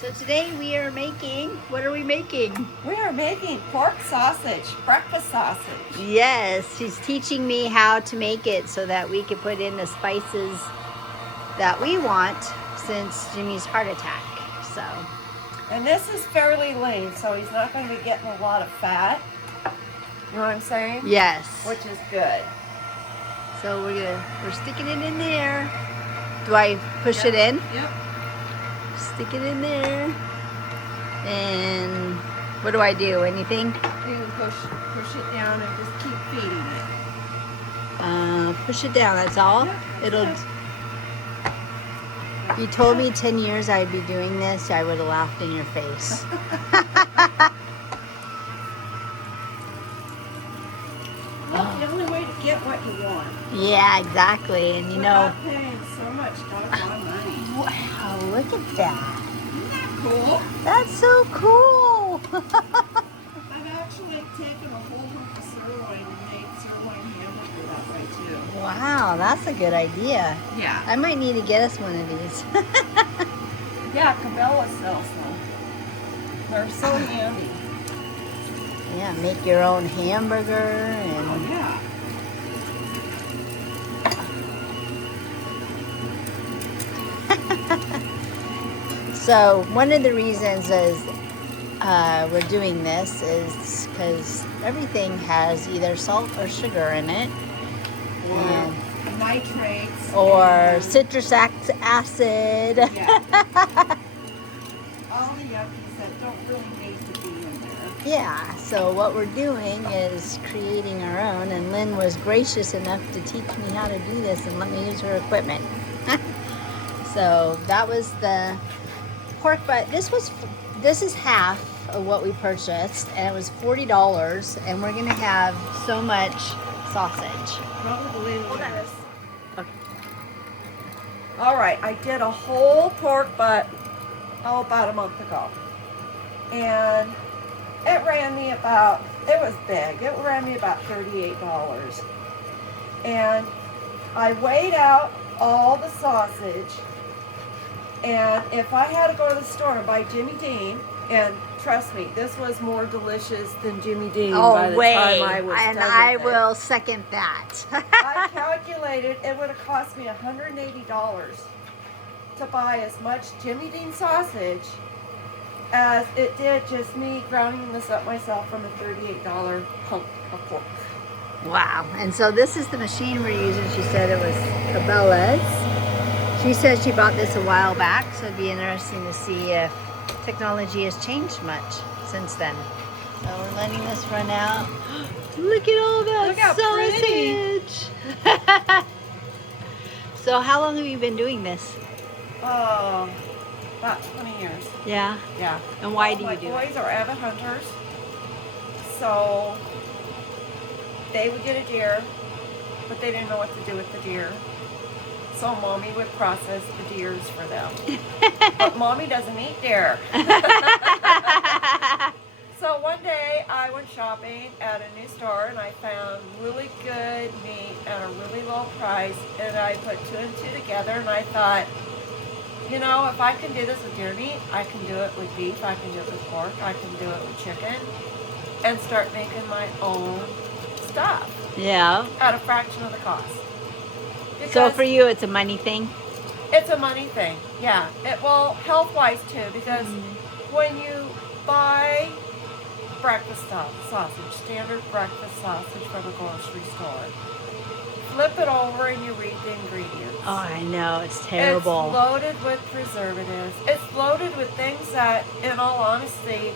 So today we are making, what are we making? We are making pork sausage, breakfast sausage. Yes, she's teaching me how to make it so that we can put in the spices that we want since Jimmy's heart attack. So, And this is fairly lean, so he's not going to be getting a lot of fat. You know what I'm saying? yes. Which is good. So we're sticking it in there. Do I push it in? Yep. Stick it in there. And what do I do? Anything? You push it down and just keep feeding it. Push it down, that's all? Yep. It'll. If you told me 10 years I'd be doing this, I would have laughed in your face. Well, the only way to get what you want. Yeah, exactly. And you know, Without paying so much doggone money. wow, look at that. Isn't that cool? That's so cool. I've actually taken a whole hunk of sirloin and made sirloin hamburger that way too. Wow, that's a good idea. Yeah. I might need to get us one of these. Yeah, Cabela sells them. They're so handy. Yeah, make your own hamburger and Oh, yeah. so one of the reasons is we're doing this is because everything has either salt or sugar in it, and Nitrates. or and, citrus acid. yeah. All the yuckies that don't really need to be in there. Yeah, so what we're doing is creating our own, and Lynn was gracious enough to teach me how to do this and let me use her equipment. So that was the pork butt. This is half of what we purchased, and it was $40, and we're gonna have so much sausage. Probably Hold on. this. Okay. All right, I did a whole pork butt about a month ago, and it ran me about, it was big, it ran me about $38. And I weighed out all the sausage, and if I had to go to the store and buy Jimmy Dean, and trust me, this was more delicious than Jimmy Dean by the time I was and done I with it. will second that. I calculated it would have cost me $180 to buy as much Jimmy Dean sausage as it did just me grounding this up myself from a $38 hunk of pork. Wow. And so this is the machine we're using. She said it was Cabela's. She said she bought this a while back, so it'd be interesting to see if technology has changed much since then. So we're letting this run out. Look at all that Look how pretty. sausage. So how long have you been doing this? About 20 years. Yeah. Yeah. And why do My you do it? boys are avid hunters, so they would get a deer, but they didn't know what to do with the deer. So mommy would process the deers for them. But mommy doesn't eat deer. So one day I went shopping at a new store and I found really good meat at a really low price, and I put two and two together and I thought, you know, if I can do this with deer meat, I can do it with beef, I can do it with pork, I can do it with chicken, and start making my own stuff Yeah. at a fraction of the cost. So Because for you, it's a money thing? it's a money thing, yeah. Well, health-wise too, because when you buy breakfast sausage, standard breakfast sausage from a grocery store, flip it over and you read the ingredients. Oh, I know. It's terrible. It's loaded with preservatives. It's loaded with things that, in all honesty,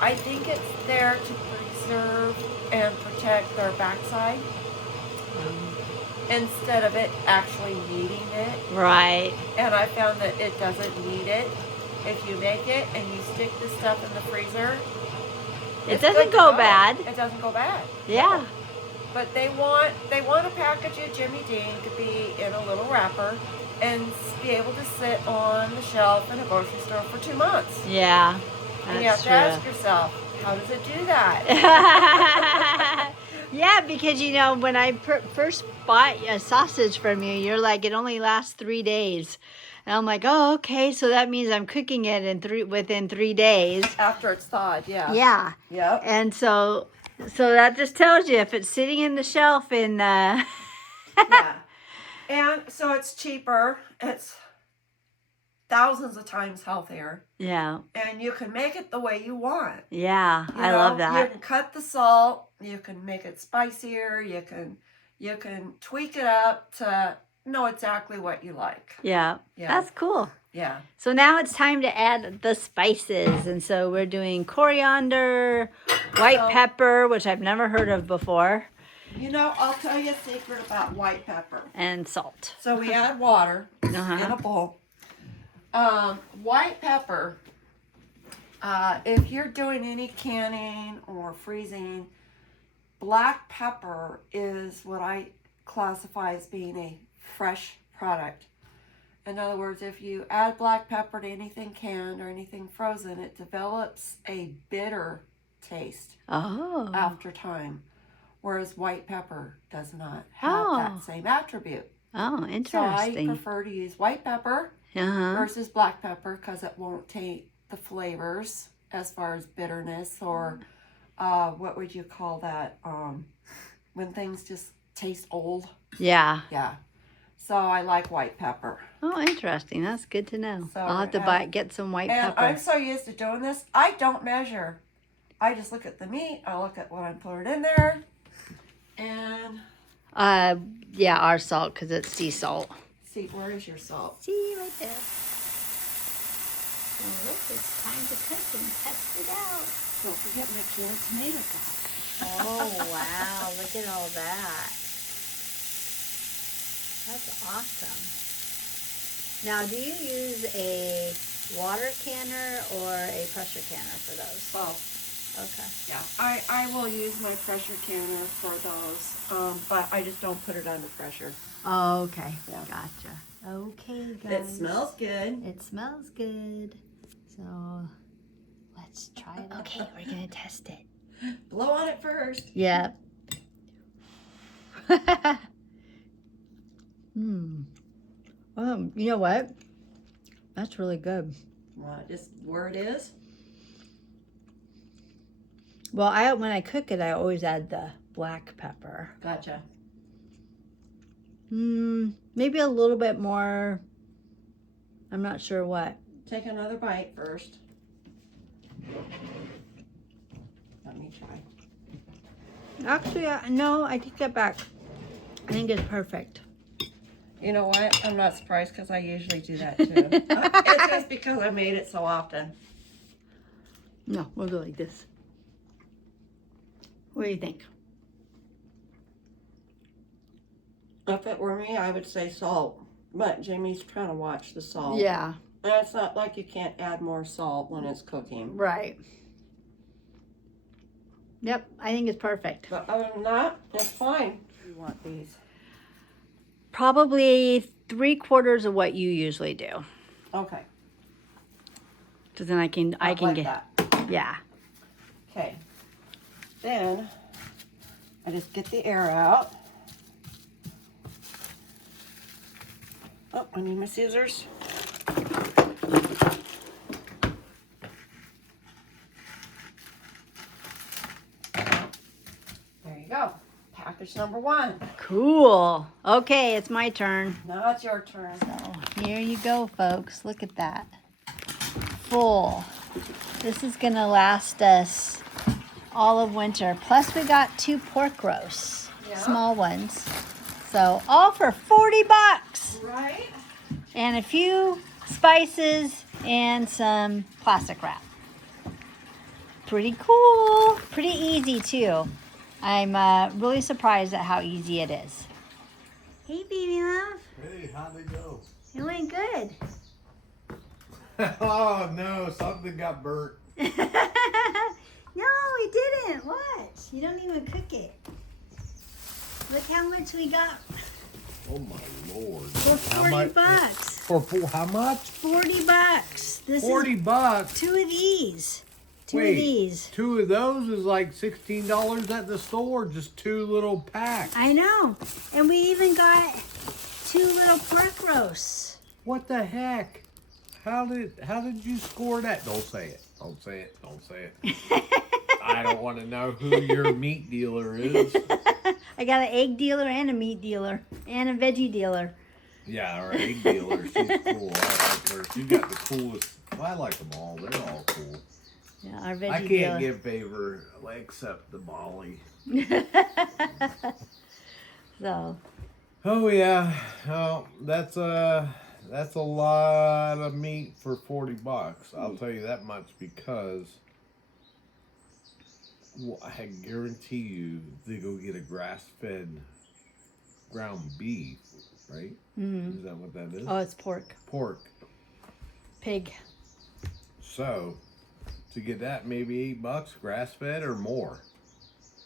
I think it's there to preserve and protect their backside instead of it actually needing it. Right. And I found that it doesn't need it. If you make it and you stick the stuff in the freezer, It it's doesn't good to go bad. It doesn't go bad. Yeah. But they want a package of Jimmy Dean to be in a little wrapper and be able to sit on the shelf in a grocery store for 2 months. Yeah. And you have That's to ask yourself, how does it do that? Yeah, because you know, when I first bought a sausage from you, you're like, it only lasts 3 days. And I'm like, oh, okay, so that means I'm cooking it within 3 days. After it's thawed, yeah. Yeah. Yep. And so that just tells you if it's sitting in the shelf in Yeah. And so it's cheaper. It's thousands of times healthier. Yeah. And you can make it the way you want. Yeah, I You love that. can cut the salt. You can make it spicier. You can tweak it up to know exactly what you like. Yeah. Yeah. That's cool. Yeah. So now it's time to add the spices. And so we're doing coriander, white pepper, which I've never heard of before, You know, I'll tell you a secret about white pepper. and salt. So we add water in Uh-huh. a bowl. White pepper, if you're doing any canning or freezing, black pepper is what I classify as being a fresh product. In other words, if you add black pepper to anything canned or anything frozen, it develops a bitter taste Oh. after time, whereas white pepper does not have that same attribute. Oh, So I interesting. prefer to use white pepper Uh-huh. versus black pepper because it won't taint the flavors as far as bitterness or what would you call that when things just taste old. Yeah. Yeah, so I like white pepper. Oh, interesting. That's good to know. So, I'll have to get some white And pepper. I'm so used to doing this, I don't measure. I just look at the meat, I look at what I'm putting in there, and Yeah, our salt, because it's sea salt. see, where is your salt? See, right there. So look, it's time to cook and test it out. Don't forget my canned tomato sauce. Oh, wow. Look at all that. That's awesome. Now, do you use a water canner or a pressure canner for those? Both. Okay. Yeah, I will use my pressure canner for those, but I just don't put it under pressure. Oh, okay. Yeah. Gotcha. Okay, guys. It smells good. It smells good. So let's try it. Okay, we're going to test it. Blow on it first. Yep. You know what? That's really good. Just where it is. Well, when I cook it, I always add the black pepper. Gotcha. Maybe a little bit more. I'm not sure what. Take another bite first. Let me try. Actually, no, I take that back. I think it's perfect. You know what? I'm not surprised because I usually do that too. It's just because I made it so often. No, we'll go like this. What do you think? If it were me, I would say salt. But Jamie's trying to watch the salt. Yeah. And it's not like you can't add more salt when it's cooking. Right. Yep, I think it's perfect. But other than that, it's fine. You want these? Probably 3/4 of what you usually do. Okay. So then I can Like get that. Yeah. Okay. Then I just get the air out. Oh, I need my scissors. There you go. Package number 1. Cool. Okay, it's my turn. Now it's your turn. So here you go, folks. Look at that. Full. This is going to last us all of winter. Plus we got 2 pork roasts. Yeah. Small ones. So all for $40. Right? And a few spices and some plastic wrap. Pretty cool. Pretty easy too. I'm really surprised at how easy it is. Hey, baby love. Hey, how'd it go? It went good. Oh no, something got burnt. No, it didn't. What? You don't even cook it. Look how much we got Oh my lord. for $40. For how much? $40. This $40. is 2 of these. Two Wait, of these. 2 of those is like $16 at the store. Just 2 little packs. I know. And we even got 2 little pork roasts. What the heck? How did you score that? Don't say it. Don't say it. Don't say it. I don't want to know who your meat dealer is. I got an egg dealer and a meat dealer and a veggie dealer. Yeah, our egg dealer. She's cool. I like her. She got the coolest. Well, I like them all. They're all cool. Yeah, our veggie I can't dealer. give favor except the Molly. So. Oh yeah. Oh, that's a lot of meat for $40. I'll tell you that much because I guarantee you they go get a grass-fed ground beef, right? Mm. Is that what that is? Oh, it's pork. Pork. Pig. So to get that, maybe $8, grass-fed or more.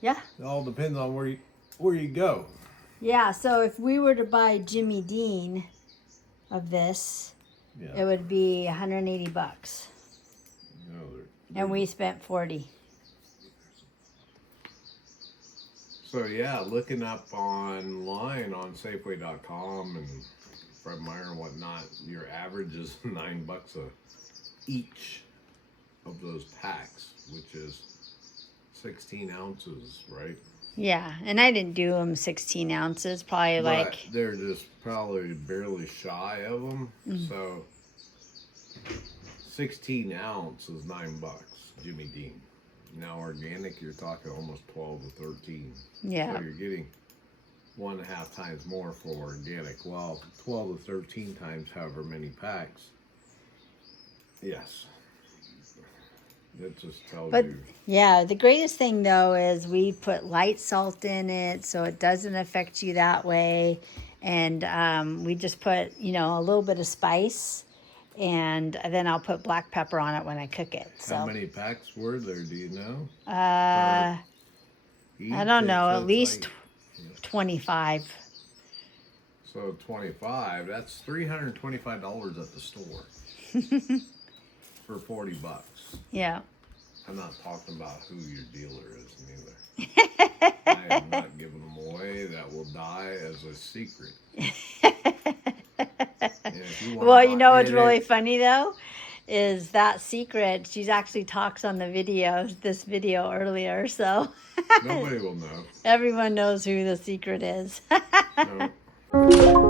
Yeah. It all depends on where you go. Yeah. So if we were to buy Jimmy Dean of this, it would be $180, No, and we spent 40. So yeah, looking up online on Safeway.com and Fred Meyer and whatnot, your average is $9 each of those packs, which is 16 ounces, right? Yeah, and I didn't do them 16 ounces, probably But they're just probably barely shy of them. So 16 ounce is $9, Jimmy Dean. Now organic, you're talking almost 12 to 13. Yeah. So you're getting 1.5 times more for organic. Well, 12 to 13 times however many packs. Yes. It just tells you. Yeah, the greatest thing though is we put light salt in it so it doesn't affect you that way. And we just put, a little bit of spice. And then I'll put black pepper on it when I cook it. So. How many packs were there, do you know? I don't know, at least like, 25. So 25, that's $325 at the store for $40. Yeah. I'm not talking about who your dealer is neither. I am not giving them away. That will die as a secret. Well, what's really funny though is that secret. She actually talks on the this video earlier, so nobody will know. Everyone knows who the secret is. No.